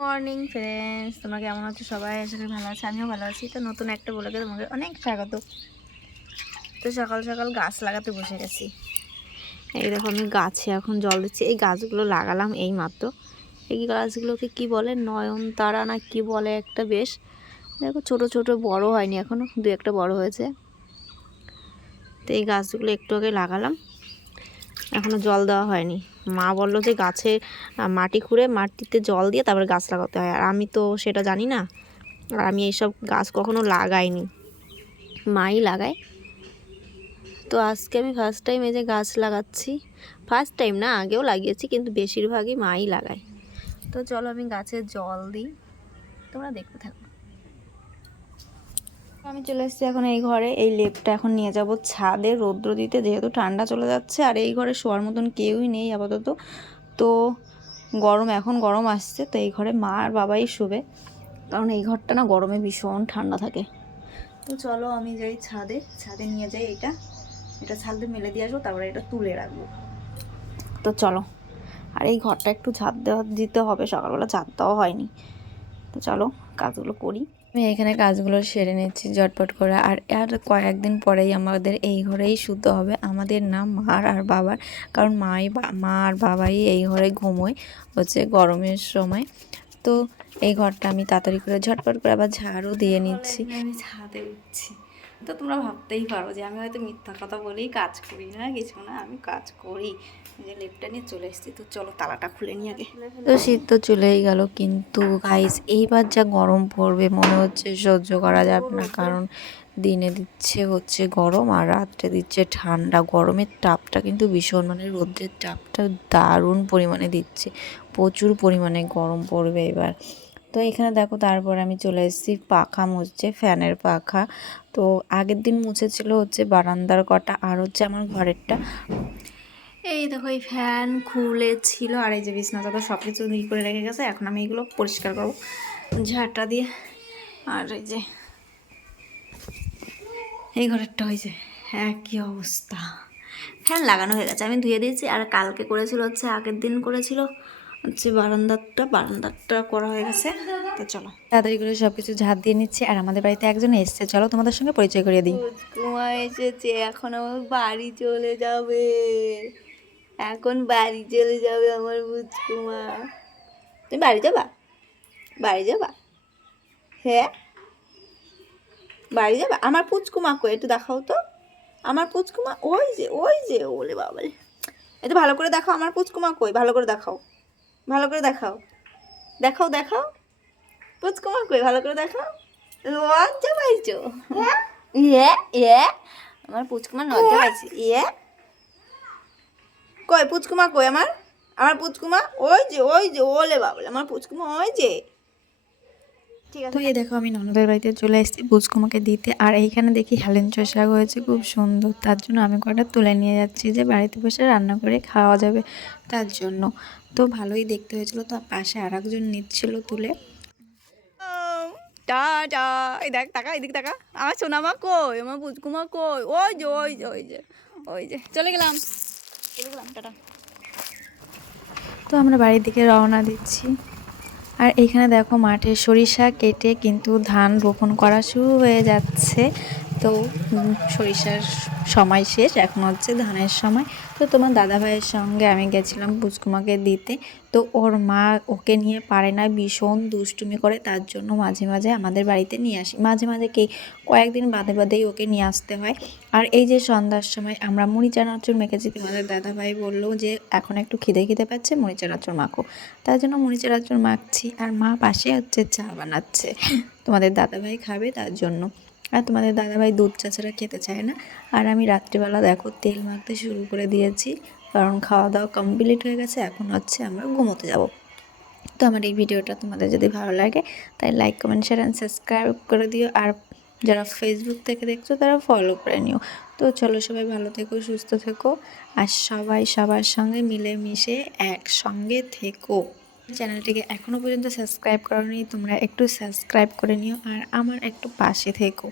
Morning friends তোমরা কেমন আছো সবাই? করি ভালো আছে, আমিও ভালো আছি। তো নতুন একটা বলে তোমাদের অনেক স্বাগত। তো সকাল সকাল গাছ লাগাতে বসে গেছি। এই দেখো, আমি গাছে এখন জল দিচ্ছি। এই গাছগুলো লাগালাম এই মাত্র। এই গাছগুলোকে কি বলে? নয়নতারা না কি বলে একটা বেশ। দেখো, ছোট ছোট বড় হয়নি এখনও দু একটা বড় হয়েছে। তো এই গাছগুলো একটু আগে লাগালাম। এখনও জল দেওয়া হয়নি। মা বলল যে গাছে মাটি খুঁড়ে মাটিতে জল দিয়ে তারপরে গাছ লাগাতে হয়। আর আমি তো সেটা জানি না। আর আমি এইসব গাছ কখনো লাগাইনি। মাই লাগায়। তো আজকে আমি ফার্স্ট টাইম এই যে গাছ লাগাচ্ছি। ফার্স্ট টাইম না, আগেও লাগিয়েছি, কিন্তু বেশিরভাগই মাই লাগায়। তো চলো আমি গাছে জল দিই। তোমরা দেখতে থাকো। আমি চলে এসেছি এখন এই ঘরে। এই লেপটা এখন নিয়ে যাব ছাদে, রৌদ্র দিতে। যেহেতু ঠান্ডা চলে যাচ্ছে, আর এই ঘরে শোয়ার মতন কেউই নেই আপাতত। তো গরম, এখন গরম আসছে, তো এই ঘরে মা আর বাবাই শুবে। কারণ এই ঘরটা না গরমে ভীষণ ঠান্ডা থাকে। তো চলো আমি যাই ছাদে। ছাদে নিয়ে যাই এটা। এটা ছাদে মেলে দিয়ে আসব, তারপরে এটা তুলে রাখব। তো চলো। আর এই ঘরটা একটু ঝাঁপ দেওয়া দিতে হবে, সকালবেলা ঝাঁপ দেওয়া হয়নি। তো চলো কাজগুলো করি। আমি এখানে কাজগুলো সেরে নিচ্ছি জটপট করে। আর আর কয়েকদিন পরেই আমাদের এই ঘরেই শুতে হবে। আমাদের না মার আর বাবার, কারণ মাই মা আর বাবাই এই ঘরে ঘুমোয় হচ্ছে গরমের সময়। তো এই ঘরটা আমি তাড়াতাড়ি করে, ঝটপট করে আবার ঝাড়ও দিয়ে নিচ্ছি। আমি ছাদে উঠছি। তো তোমরা ভাবতেই পারো যে আমি হয়তো মিথ্যা কথা বলেই কাজ করি না কিছু না আমি কাজ করি। যে লেপটা নিয়ে চলে এসেছি তো চলো তালাটা খুলে নিয়ে আগে। তো শীত তো চলেই গেল কিন্তু গাইস এইবার যা গরম পড়বে মনে হচ্ছে সহ্য করা যাবে না কারণ দিনে দিচ্ছে হচ্ছে গরম আর রাত্রে দিচ্ছে ঠান্ডা। গরমের তাপটা কিন্তু ভীষণ মানে রোদ্রের তাপটা দারুণ পরিমাণে দিচ্ছে প্রচুর পরিমাণে গরম পড়বে এবার। তো এখানে দেখো তারপর আমি চলে এসেছি পাখা মুছছে, ফ্যানের পাখা। তো আগের দিন মুছেছিল হচ্ছে বারান্দার কটা, আর হচ্ছে আমার ঘরেরটা। এই দেখো, এই ফ্যান খুলেছিল আর এই যে বিছনা চাদর সব কিছু ই করে রেখে গেছে। এখন আমি এগুলো পরিষ্কার করব ঝাঁটা দিয়ে। আর এই যে, এই ঘরেরটা হয়েছে হ্যাঁ কি অবস্থা। ফ্যান লাগানো হয়ে গেছে, আমি ধুয়ে দিয়েছি, আর কালকে করেছিল হচ্ছে আগের দিন করেছিল হচ্ছে বারান্দারটা বারান্দারটা করা হয়ে গেছে। তো চলো। তাড়াতাড়ি করে সব কিছু ঝাঁট দিয়ে নিচ্ছে আর আমাদের বাড়িতে একজন এসছে। চলো তোমাদের সঙ্গে পরিচয় করিয়ে দিই। কুমা এসেছে এখন আমার বাড়ি চলে যাবে। এখন বাড়ি চলে যাবে আমার বুঝকুমা তুমি বাড়ি যাবা? বাড়ি যাবা? হ্যাঁ? বাড়ি যাবে? আমার পুচকুমা কই? একটু দেখাও তো। আমার পুচকুমা ওই যে ওই যে ওলে বাবারে। একটু ভালো করে দেখাও আমার পুচকুমা কই? ভালো করে দেখাও। ভালো করে দেখাও। দেখাও দেখাও। পুচকুমা কই? ভালো করে দেখাও। লজ্জা পাইছো? ইয়ে ইয়ে। আমার পুচকুমা লজ্জা পাইছে। ইয়ে। কই পুচকুমা কই আমার? আমার পুচকুমা ওই যে ওই যে, ওলে বাবলে। আমার পুচকুমা ওই যে। তো দেখো, আমি ননদের বাড়িতে চলে এসেছি বুঝকুমাকে দিতে। আর এইখানে দেখি হেলেঞ্চা শাক হয়েছে, খুব সুন্দর। তার জন্য আমি কটা তুলে নিয়ে যাচ্ছি যে বাড়িতে বসে রান্না করে খাওয়া যাবে তার জন্য। তো ভালোই দেখতে হয়েছিল তো পাশে আর একজন নিচ্ছিল তুলে। টাটা এই দেখ টাকা এদিকে টাকা আমার সোনামা কই? আমার বুঝকুমা কই? ওই যে ওই যে ওই যে ওই যে। চলে গেলাম। চলে গেলাম টাটা। তো আমরা বাড়ির দিকে রওনা দিচ্ছি। আর এখানে দেখো মাঠে সরিষা কেটে কিন্তু ধান রোপণ করা শুরু হয়ে যাচ্ছে। তো সরিষার সময় শেষ, এখন হচ্ছে ধানের সময়। তো তোমার দাদা ভাইয়ের সঙ্গে আমি গেছিলাম পুচকুমাকে দিতে। তো ওর মা ওকে নিয়ে পারে না, ভীষণ দুষ্টুমি করে, তার জন্য মাঝে মাঝে আমাদের বাড়িতে নিয়ে আসি। মাঝে মাঝে কে, কয়েকদিন বাদে বাদেই ওকে নিয়ে আসতে হয়। আর এই যে সন্ধ্যার সময় আমরা মুড়ি চানাচুর মেখেছি, তোমাদের দাদা ভাই বলল যে, এখন একটু খিদে খিদে পাচ্ছে, মুড়ি চানাচুর মাখো। তার জন্য মুড়ি চানাচুর মাখছি, আর মা পাশে হচ্ছে চা বানাচ্ছে। তোমাদের দাদা ভাই খাবে তার জন্য। আর তোমাদের দাদাভাই দুধ চা ছাড়া খেতে চায় না। আর আমি রাত্রিবেলা দেখো তেল মাখতে শুরু করে দিয়েছি, কারণ খাওয়া দাওয়া কমপ্লিট হয়ে গেছে, এখন হচ্ছে আমরা ঘুমোতে যাব। তো আমার এই ভিডিওটা তোমাদের যদি ভালো লাগে, তাই like comment share and subscribe করে দিও। আর যারা ফেসবুক থেকে দেখছ, তারা ফলো করে নিও। তো চলো সবাই ভালো থেকো, সুস্থ থেকো, আর সবাই সবার সঙ্গে মিলেমিশে একসঙ্গে থেকো। চ্যানেলটিকে এখনও পর্যন্ত সাবস্ক্রাইব করনি, তোমরা একটু সাবস্ক্রাইব করে নিও আর আমার একটু পাশে থেকো।